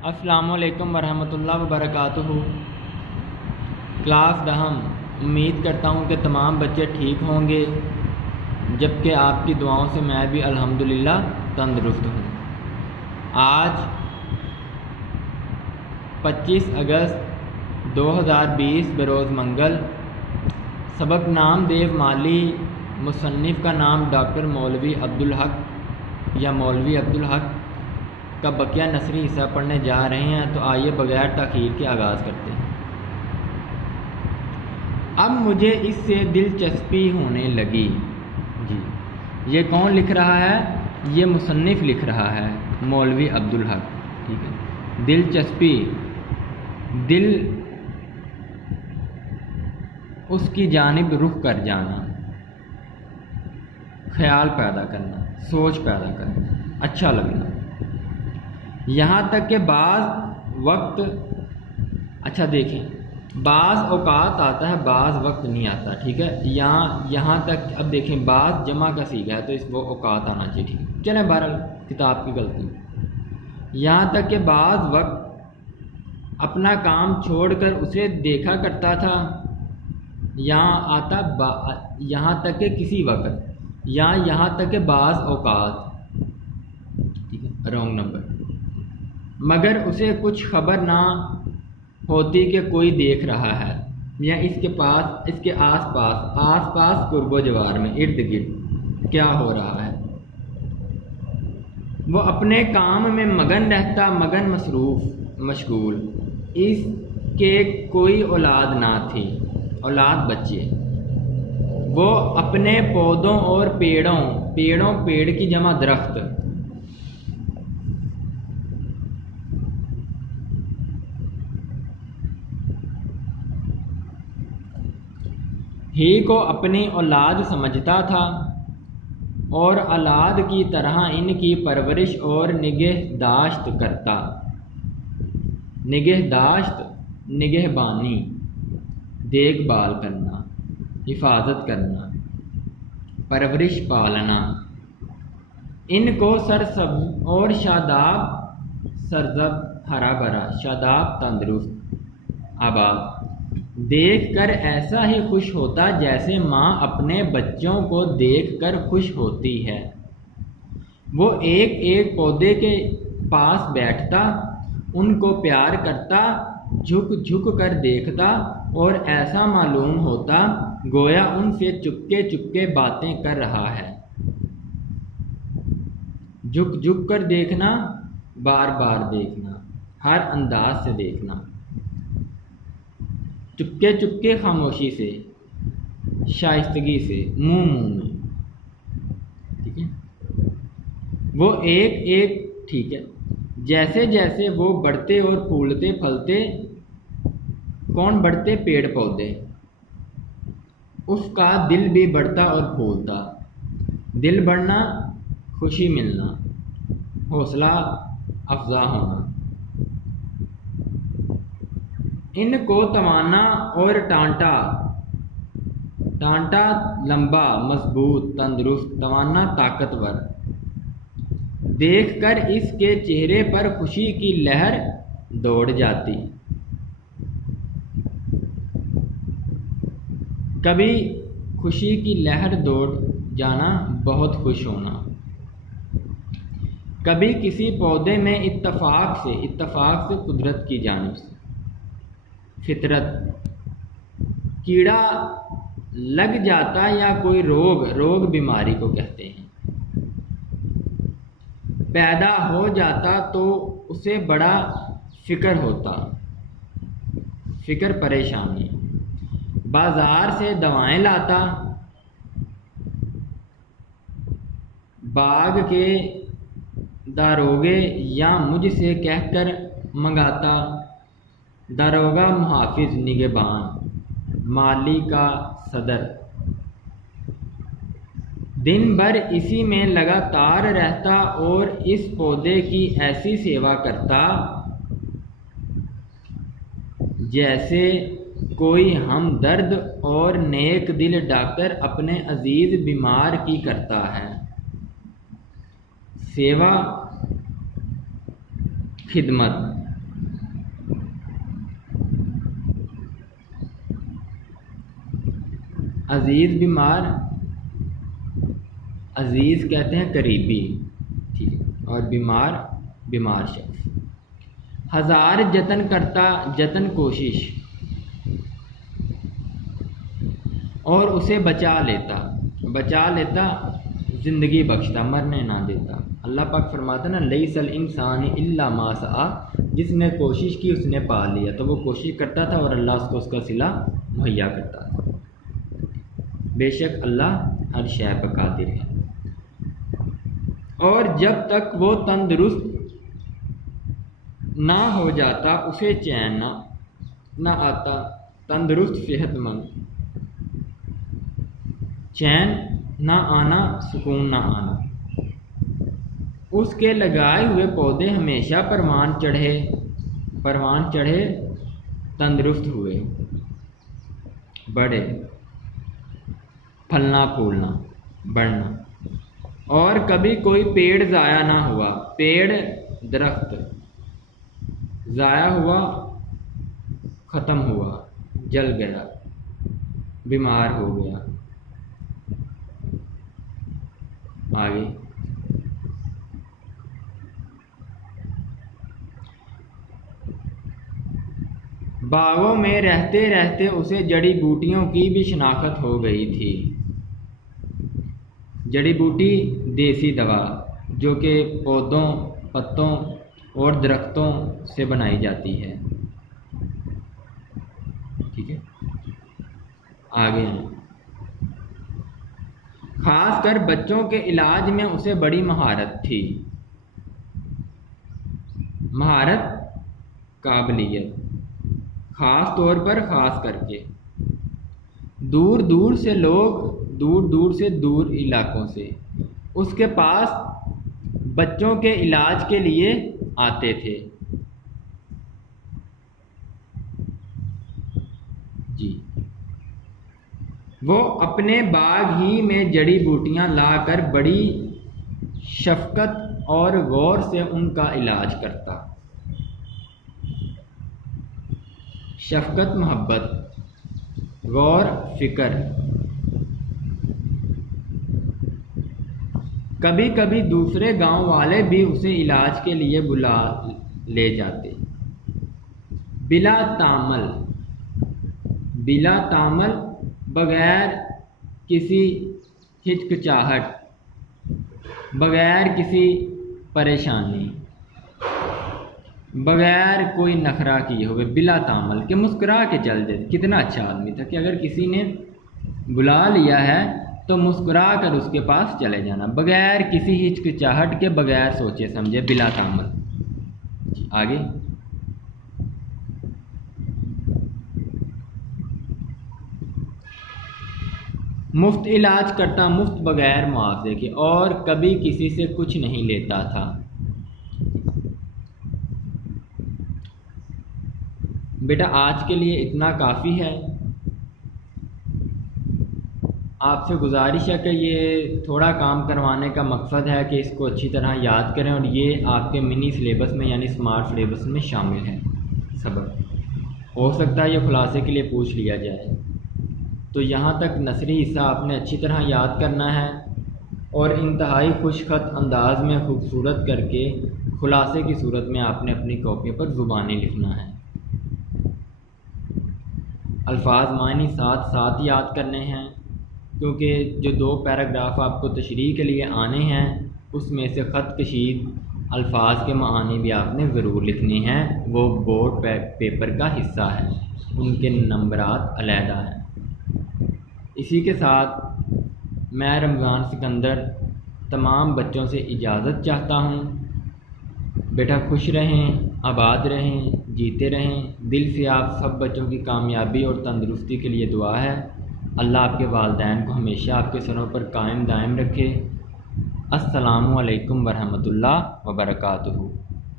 السلام علیکم ورحمۃ اللہ وبرکاتہ۔ کلاس دہم، امید کرتا ہوں کہ تمام بچے ٹھیک ہوں گے، جبکہ آپ کی دعاؤں سے میں بھی الحمدللہ تندرست ہوں۔ آج 25 اگست 2020 بروز منگل، سبق نام دیو مالی، مصنف کا نام ڈاکٹر مولوی عبدالحق یا مولوی عبدالحق کا بقیہ نثری حصہ پڑھنے جا رہے ہیں، تو آئیے بغیر تاخیر کے آغاز کرتے ہیں۔ اب مجھے اس سے دلچسپی ہونے لگی۔ جی، یہ کون لکھ رہا ہے؟ یہ مصنف لکھ رہا ہے، مولوی عبدالحق۔ ٹھیک ہے، دلچسپی، دل اس کی جانب رخ کر جانا، خیال پیدا کرنا، سوچ پیدا کرنا، اچھا لگنا، یہاں تک کہ بعض وقت، اچھا دیکھیں، بعض اوقات آتا ہے، بعض وقت نہیں آتا۔ ٹھیک ہے، یہاں تک اب دیکھیں، بعض جمع کا صیغہ ہے تو اس وہ اوقات آنا چاہیے۔ ٹھیک ہے، چلیں بہرحال کتاب کی غلطی۔ یہاں تک کہ بعض وقت اپنا کام چھوڑ کر اسے دیکھا کرتا تھا، یہاں تک کہ کسی وقت، یا یہاں تک کہ بعض اوقات، ٹھیک ہے، رانگ نمبر، مگر اسے کچھ خبر نہ ہوتی کہ کوئی دیکھ رہا ہے، یا اس کے آس پاس قرب و جوار میں، ارد گرد کیا ہو رہا ہے۔ وہ اپنے کام میں مگن رہتا، مشغول، اس کے کوئی اولاد نہ تھی، بچے۔ وہ اپنے پودوں اور پیڑوں، پیڑ کی جمع درخت، ہی کو اپنی اولاد سمجھتا تھا، اور اولاد کی طرح ان کی پرورش اور نگہداشت کرتا۔ نگہداشت، نگہبانی، دیکھ بھال کرنا، حفاظت کرنا، پرورش پالنا۔ ان کو سرسبز اور سرسبز، ہرا بھرا، شاداب، تندرست، آباد دیکھ کر ایسا ہی خوش ہوتا جیسے ماں اپنے بچوں کو دیکھ کر خوش ہوتی ہے۔ وہ ایک ایک پودے کے پاس بیٹھتا، ان کو پیار کرتا، جھک کر دیکھتا، اور ایسا معلوم ہوتا گویا ان سے چپکے باتیں کر رہا ہے۔ جھک کر دیکھنا، بار بار دیکھنا، ہر انداز سے دیکھنا، چپکے خاموشی سے، شائستگی سے، منہ میں۔ ٹھیک ہے، وہ ایک ٹھیک ہے، جیسے جیسے وہ بڑھتے اور پھولتے پھلتے، کون بڑھتے؟ پیڑ پودے، اس کا دل بھی بڑھتا اور پھولتا۔ دل بڑھنا، خوشی ملنا، حوصلہ افزا ہونا۔ ان کو توانا اور ٹانٹا لمبا، مضبوط، تندرست، توانا طاقتور دیکھ کر اس کے چہرے پر خوشی کی لہر دوڑ جاتی۔ کبھی خوشی کی لہر دوڑ جانا، بہت خوش ہونا۔ کبھی کسی پودے میں اتفاق سے قدرت کی جانب سے، فطرت، کیڑا لگ جاتا یا کوئی روگ بیماری کو کہتے ہیں، پیدا ہو جاتا تو اسے بڑا فکر ہوتا، پریشانی، بازار سے دوائیں لاتا، باغ کے داروغے یا مجھ سے کہہ کر منگاتا، داروغہ محافظ، نگہبان، مالی کا صدر، دن بھر اسی میں لگاتار رہتا اور اس پودے کی ایسی سیوا کرتا جیسے کوئی ہمدرد اور نیک دل ڈاکٹر اپنے عزیز بیمار کی کرتا ہے۔ سیوا، خدمت، عزیز بیمار، عزیز کہتے ہیں قریبی، ٹھیک ہے، اور بیمار بیمار شخص۔ ہزار جتن کرتا جتن کوشش، اور اسے بچا لیتا زندگی بخشتا، مرنے نہ دیتا۔ اللہ پاک فرماتا نا لیس الانسان الا ما سعی، جس نے کوشش کی اس نے پا لیا، تو وہ کوشش کرتا تھا اور اللہ اس کو اس کا صلہ مہیا کرتا تھا۔ بے شک اللہ ہر شے پر قادر ہے۔ اور جب تک وہ تندرست نہ ہو جاتا اسے چین نہ آتا، تندرست صحت مند، چین نہ آنا، سکون نہ آنا۔ اس کے لگائے ہوئے پودے ہمیشہ پروان چڑھے تندرست ہوئے، بڑھے، پھلنا پھولنا بڑھنا، اور کبھی کوئی پیڑ ضائع نہ ہوا، پیڑ درخت ضائع ہوا، ختم ہوا، جل گیا، بیمار ہو گیا۔ آگے باغوں میں رہتے رہتے اسے جڑی بوٹیوں کی بھی شناخت ہو گئی تھی۔ جڑی بوٹی دیسی دوا جو کہ پودوں، پتوں اور درختوں سے بنائی جاتی ہے، ٹھیک ہے۔ آگے خاص کر بچوں کے علاج میں اسے بڑی مہارت تھی، مہارت، قابلیت، خاص طور پر خاص کر کے دور دور سے لوگ، دور علاقوں سے اس کے پاس بچوں کے علاج کے لیے آتے تھے۔ جی، وہ اپنے باغ ہی میں جڑی بوٹیاں لا کر بڑی شفقت اور غور سے ان کا علاج کرتا۔ شفقت، محبت، غور، فکر۔ کبھی کبھی دوسرے گاؤں والے بھی اسے علاج کے لیے بلا لے جاتے، بلا تعمل، بغیر کسی ہچکچاہٹ، بغیر کسی پریشانی، بغیر کوئی نخرہ کیے ہوئے، بلا تعمل، کہ مسکرا کے چل دیتے۔ کتنا اچھا آدمی تھا کہ اگر کسی نے بلا لیا ہے تو مسکرا کر اس کے پاس چلے جانا، بغیر کسی ہچکچاہٹ کے، بغیر سوچے سمجھے، بلا تعمل۔ آگے مفت علاج کرتا، مفت، بغیر معاوضے کے، اور کبھی کسی سے کچھ نہیں لیتا تھا۔ بیٹا آج کے لیے اتنا کافی ہے۔ آپ سے گزارش ہے کہ یہ تھوڑا کام کروانے کا مقصد ہے کہ اس کو اچھی طرح یاد کریں، اور یہ آپ کے منی سلیبس میں یعنی اسمارٹ سلیبس میں شامل ہے سبق۔ ہو سکتا ہے یہ خلاصے کے لیے پوچھ لیا جائے، تو یہاں تک نثری حصہ آپ نے اچھی طرح یاد کرنا ہے، اور انتہائی خوش خط انداز میں خوبصورت کر کے خلاصے کی صورت میں آپ نے اپنی کاپی پر زبانی لکھنا ہے۔ الفاظ معنی ساتھ ساتھ یاد کرنے ہیں، کیونکہ جو 2 پیراگراف آپ کو تشریح کے لیے آنے ہیں اس میں سے خط کشید الفاظ کے معانی بھی آپ نے ضرور لکھنے ہیں، وہ بورڈ پیپر کا حصہ ہے، ان کے نمبرات علیحدہ ہیں۔ اسی کے ساتھ میں رمضان سکندر تمام بچوں سے اجازت چاہتا ہوں۔ بیٹا خوش رہیں، آباد رہیں، جیتے رہیں۔ دل سے آپ سب بچوں کی کامیابی اور تندرستی کے لیے دعا ہے۔ اللہ آپ کے والدین کو ہمیشہ آپ کے سروں پر قائم دائم رکھے۔ السلام علیکم ورحمۃ اللہ وبرکاتہ۔